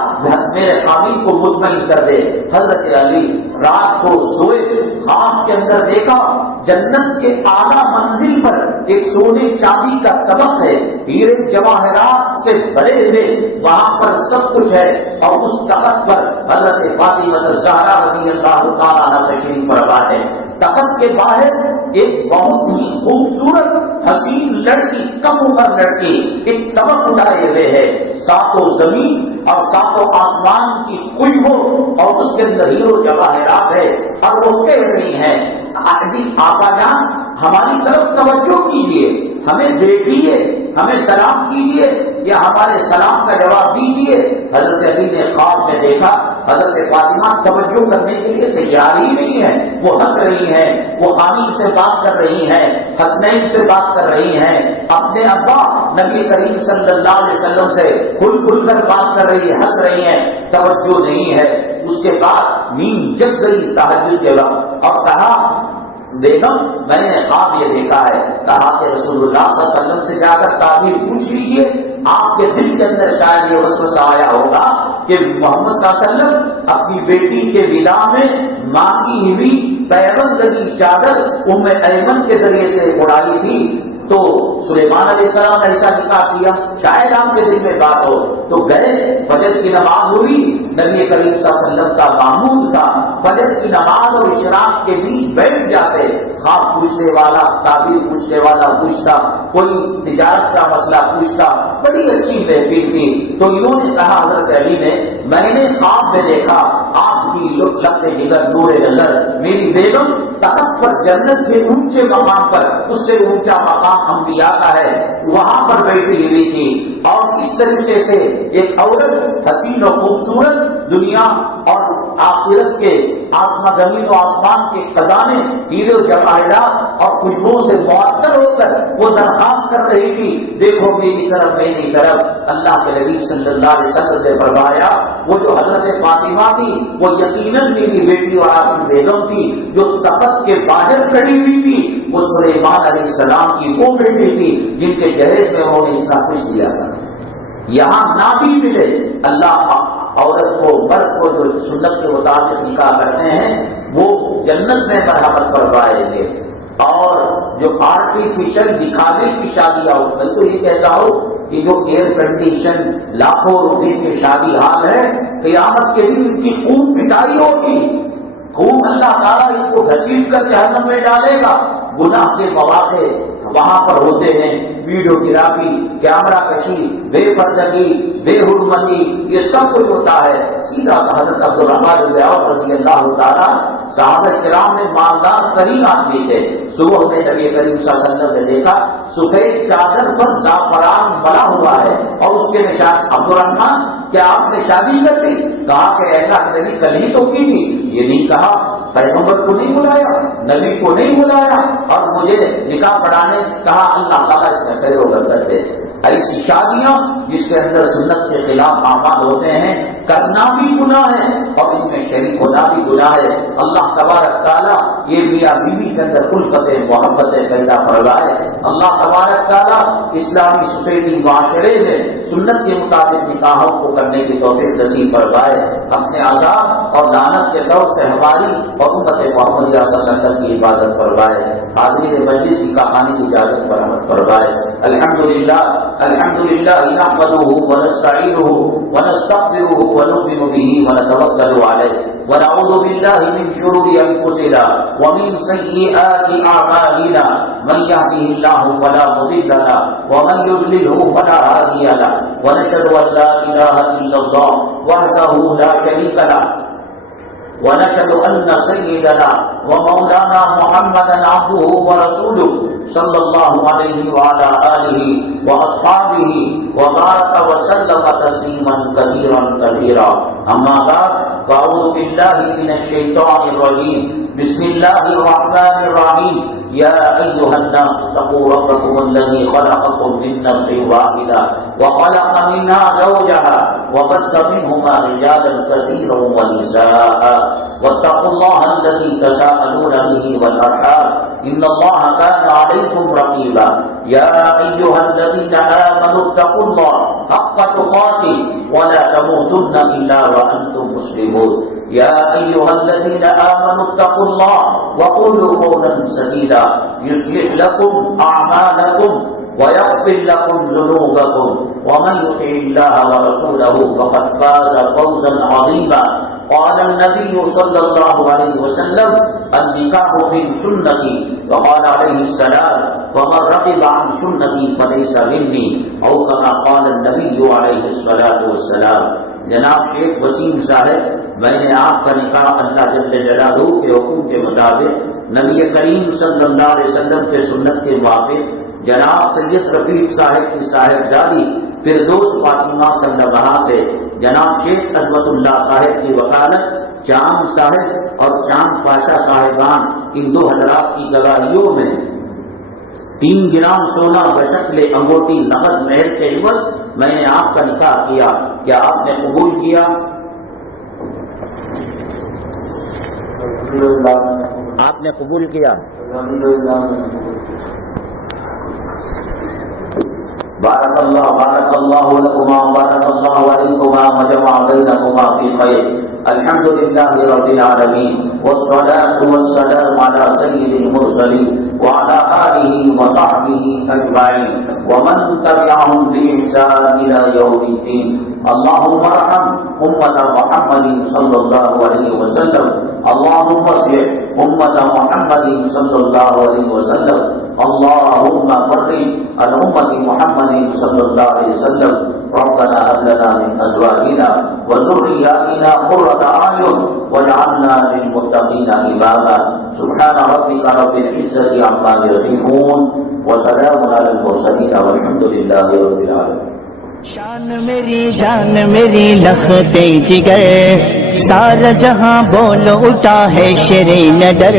میرے قاضی کو مطمئن کر دے. حضرت علی رات کو سوئے، خواب کے اندر دیکھا جنت کے اعلیٰ منزل پر ایک سونے چاندی کا طبق ہے، ہیرے جواہرات سے بھرے ہوئے، وہاں پر سب کچھ ہے، اور اس تخت پر حضرت فاطمہ الزہرا رضی اللہ تعالیٰ عنہا تشریف فرما ہے. تخت کے باہر ایک بہت ہی خوبصورت حسین لڑکی، کم عمر لڑکی ایک طبق اٹھائے ہوئے ہے، ساتوں زمین اور ساتوں آسمان کی کوئی ہو، اور اس کے اندر ہیرو جواہرات ہے، اور وہ کہہ رہی ہیں آقا جان ہماری طرف توجہ کیجیے، ہمیں دیکھیے، ہمیں سلام کیجیے، یا ہمارے سلام کا جواب دیجیے. حضرت علی نے خواب میں دیکھا حضرت فاطمہ توجہ کرنے کے لیے تیار ہی نہیں ہے، وہ ہنس رہی ہیں، وہ خامد سے بات کر رہی ہیں، حسنین سے بات کر رہی ہیں، اپنے ابا نبی کریم صلی اللہ علیہ وسلم سے کھل کھل کر بات کر رہی ہے، ہنس رہی ہیں، توجہ نہیں ہے. اس کے بعد نیند جگ گئی تہجد کے وقت، اور کہا بیگم میں نے خواب یہ دیکھا ہے. کہا کہ رسول اللہ صلی اللہ علیہ وسلم سے جا کر تعبیر پوچھ لیجیے، آپ کے دل کے اندر شاید یہ وسوسہ آیا ہوگا کہ محمد صلی اللہ علیہ وسلم اپنی بیٹی کے ودا میں مانگی ہوئی پیغمبری چادر ام ایمن کے ذریعے سے اڑائی تھی، تو سلیمان علیہ السلام نے ایسا نکاح کیا، شاید آپ کے دل میں بات ہو. تو گئے، فجر کی نماز ہوئی، نبی کریم صلی اللہ علیہ وسلم کا معمول تھا فجر کی نماز اور اشراق کے بیچ بیٹھ جاتے، خواب پوچھنے والا، تعبیر پوچھنے والا پوچھتا، کوئی تجارت کا مسئلہ پوچھتا، بڑی اچھی محفل تھی. تو انہوں نے کہا حضرت علی نے میں نے خواب میں دیکھا آپ کی لفظ جگر نور نظر میری بیگم تخت پر جنت کے اونچے مقام پر، اس سے اونچا مقام انبیاء کا ہے، وہاں پر بیٹھی ہوئی تھی. اور اس طریقے سے ایک عورت حسین و خوبصورت، دنیا اور آخرت کے زمین و آسمان کے خزانے ہیرے و جواہرات اور خوشبو سے معطر ہو کر وہ درخواست کر رہی تھی، دیکھو میری طرف میری طرف. اللہ کے نبی صلی اللہ علیہ وسلم نے فرمایا وہ جو حضرت فاطمہ تھی وہ یقیناً میری بیٹی اور آپ کی بیگم تھی، جو تخت کے باہر کھڑی ہوئی تھی وہ سلیمان علیہ السلام کی وہ بیٹی تھی جن کے جہیز میں انہوں نے اتنا کچھ دیا تھا. یہاں نہ بھی ملے، اللہ عورت کو، مرد کو جو سنت کے مطابق نکاح کرتے ہیں وہ جنت میں مرحمت فرمائیں گے. اور جو آرٹیفیشل دکھاوے کی شادیاں ہو، میں تو یہ کہتا ہوں کہ جو ایئر کنڈیشن لاکھوں روپے کے شادی حال ہے، قیامت کے دن ان کی خوب پٹائی ہوگی، خوب اللہ تعالیٰ ان کو گھسیٹ کر جہنم میں ڈالے گا. گناہ کے مواقع وہاں پر ہوتے ہیں، ویڈیوگرافی، کیمرہ کشی، بے پردگی، بے حرمتی، یہ سب کچھ ہوتا ہے. سیدھا حضرت عبدالرحمن بن عوف رضی اللہ تعالیٰ صحابہ کرام میں مالدار ترین آدمی تھے. صبح میں نبی کریم صلی اللہ علیہ وسلم نے دیکھا سفید چادر پر زعفران بنا ہوا ہے اور اس کے نشان. عبدالرحمن کیا آپ نے شادی کر دی؟ کہا کہ اللہ کے نبی کل ہی تو کی تھی. یہ نہیں کہا پیغمبر کو نہیں بلایا، نبی کو نہیں بلایا، اور مجھے نکاح پڑھانے کہا. اللہ تعالیٰ اس میں خیر و برکت دے. ایسی شادیاں جس کے اندر سنت کے خلاف اعمال ہوتے ہیں کرنا بھی گناہ ہے اور ان میں شریک ہونا بھی گناہ ہے. اللہ تبارک تعالیٰ یہ میاں بیوی کے اندر الفتیں محبتیں پیدا فرمائے. اللہ تبارک تعالیٰ اسلامی سوسائٹی معاشرے میں سنت کے مطابق نکاحوں کو کرنے کی توفیق نصیب فرمائے. اپنے عذاب اور لعنت کے دور سے ہماری اور امت محمدیہ صلی اللہ علیہ وسلم کی حفاظت فرمائے. حاضرین مجلس کی کہانی کی اجازت فرحمت فرمائے. الحمدللہ الحمدللہ نحمده ونستعینه ونستغفره ونؤمن به ونتوکل علیہ ونعوذ بالله من شرور أنفسنا ومن سيئات أعمالنا من يهده الله فلا مضل له ومن يضلله فلا هادي له ونشهد أن لا إله إلا الله وحده لا شريك له ونشهد أن سيدنا ومولانا محمدا عبده ورسوله صلى الله عليه وعلى آله وأصحابه وبارك وسلم تسليما كثيرا كثيرا أما بعد فأعوذ بالله من الشيطان الرجيم بسم الله الرحمن الرحيم يا أيها الناس اتقوا ربكم الذي خلقكم من نفس واحدة وخلق منها زوجها وبث منهما رجالا كثيرا ونساء واتقوا الله الذي تساءلون به والأرحام إن الله كان عليكم رقيبا يا أيها الذين آمنوا اتقوا الله حق تقاته ولا تموتن إلا وأنتم مسلمون يا أيها الذين آمنوا اتقوا الله وقولوا قولا سديدا يصلح لكم أعمالكم ويغفر لكم ذنوبكم ومن يطع الله ورسوله فقد فاز فوزا عظيما قال النبي صلى الله عليه وسلم النكاح من سنتي وقال عليه السلام فمن رغب عن سنتي فليس مني او كما قال النبي عليه الصلاة والسلام. جناب شیخ وسیم صاحب، میں نے آپ کا نکاح اللہ جل جلالہ کے حکم کے مطابق نبی کریم صلی اللہ علیہ وسلم کے سنت کے موافق جناب سید رفیق صاحب کی صاحبزادی فردوس فاطمہ صلبہ سے جناب شیخ عظمت اللہ صاحب کی وکالت چاند صاحب اور چاند پاشا صاحبان ان دو حضرات کی گواہیوں میں 3 گرام سونا بشکل انگوٹی نقد مہر کے عوض میں نے آپ کا نکاح کیا. کیا آپ نے قبول کیا؟ آپ نے قبول کیا؟ بارک اللہ لکما بارک اللہ علیکما وجمع بینکما فی خیر. الحمد للہ رب العالمین والصلاة والسلام علی سید المرسلین وعلى آله وصحبه أجمعين ومن تبعهم بإحسان إلى يوم الدين. اللهم ارحم أمة محمد صلى الله عليه وسلم. اللهم اصلح أمة محمد صلى الله عليه وسلم. اللهم فرج عن أمة محمد صلى الله عليه وسلم. ربنا هب لنا من أزواجنا وذرياتنا قرة أعين واجعلنا للمتقين إماما. سبحان ربك رب العزة عما يصفون وسلام على المرسلين والحمد لله رب العالمين. شان میری جان میری لختے جگر سارا جہاں بول اٹھا ہے شیر نڈر.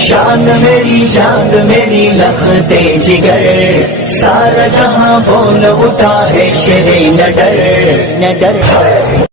شان میری جان میری لختے جگر سارا جہاں بول اٹھا ہے شیر نڈر.